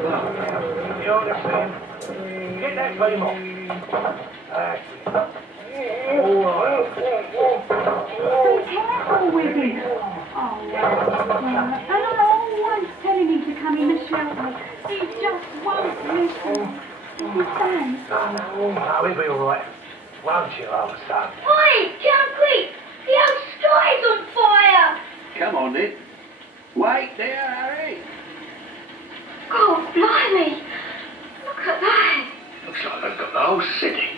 You understand? Get that flame off. All right. Be careful with it. Oh, well, and I'm always telling him to come in the shelter. He just won't listen. Is he saying? No, he'll be all right. Won't you, old son? Oi, come quick! The whole sky's on fire! Come on, then. Wait there, Harry. God, blimey! Look at that! Looks like they've got the whole city.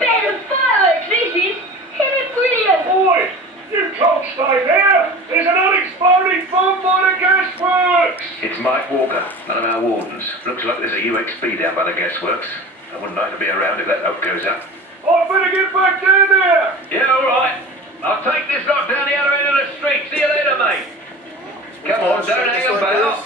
Better than fireworks, this is! Isn't it brilliant? Boy, you can't stay there. There's an unexploded bomb by the gasworks. It's Mike Walker, one of our wardens. Looks like there's a UXP down by the gasworks. I wouldn't like to be around if that lot goes up. I'd better get back down there. Yeah, all right. I'll take this lot down the other end of the street. See you later, mate. Come on, don't hang about.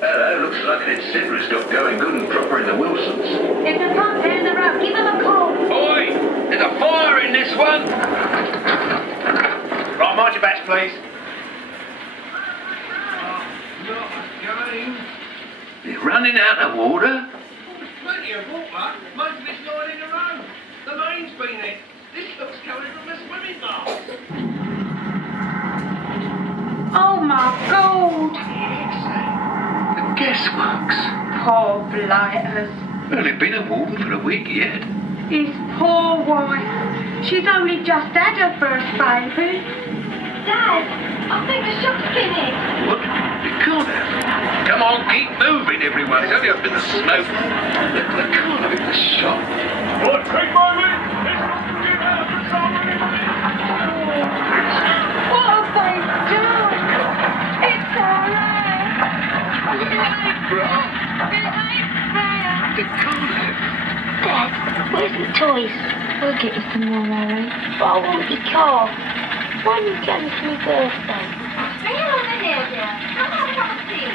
Hello, looks like the incinerator's got going good and proper in the Wilsons. If they come down the road, give them a call. Oi! There's a fire in this one! Right, mind your backs, please. They're running out of water. Plenty of water. Most of it's lying in the road. The main's been in. This looks coming from the swimming bath. Oh, my God. The gasworks. Poor blighters. Well, they've been a warden for a week yet. His poor wife. She's only just had her first baby. Dad, I think the shop's finished. What? It can't have. Come on, keep moving, everyone. It's only up in the smoke. They can't have hit the shop. Right, quick, baby. Let's get out of something. What have they done? It's all right. It ain't fair. They can't have. Dad, where's the toys? We'll get you some more, Mary. But I want your car. Why are you going for my birthday? Bring it over here, dear. Come on, have a seat.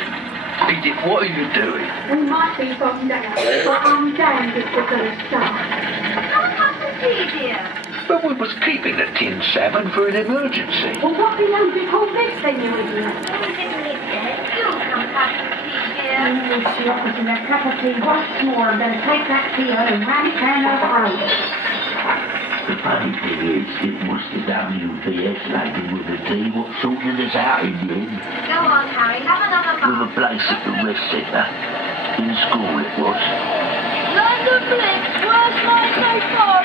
Edith, what are you doing? We might be from down, but I'm damned if we're going to start. Come and have some tea, dear. But we was keeping the tin salmon for an emergency. Well, what do you call this thing, you idiot? Oh, we didn't live there. You'll come have some tea, dear. She offers him a cup of tea once more and then take that tea out and ram it down her throat. The funny thing is, it was the WVS lady with the tea what sorted us out in the end. Go on, Harry. Have another With bite. a place at the rest centre. In school it was. London Blitz, worst night so far,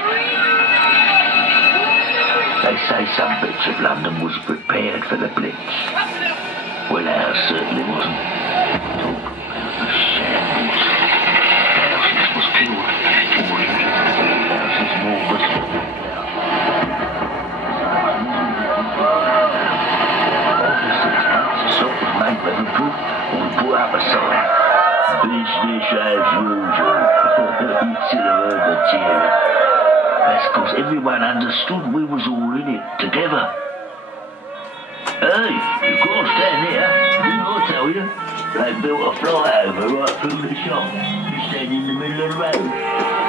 They say some bits of London was prepared for the Blitz. Well, ours certainly wasn't. Talk about the shambles. Thousands was killed. 400,000 more was weatherproof, and we put up a sign. Business as usual. You should have heard the cheering. That's because everyone understood we was all in it together. Hey, you can't stand here. Didn't I tell you? They built a flyover right through the shop. You stand in the middle of the road.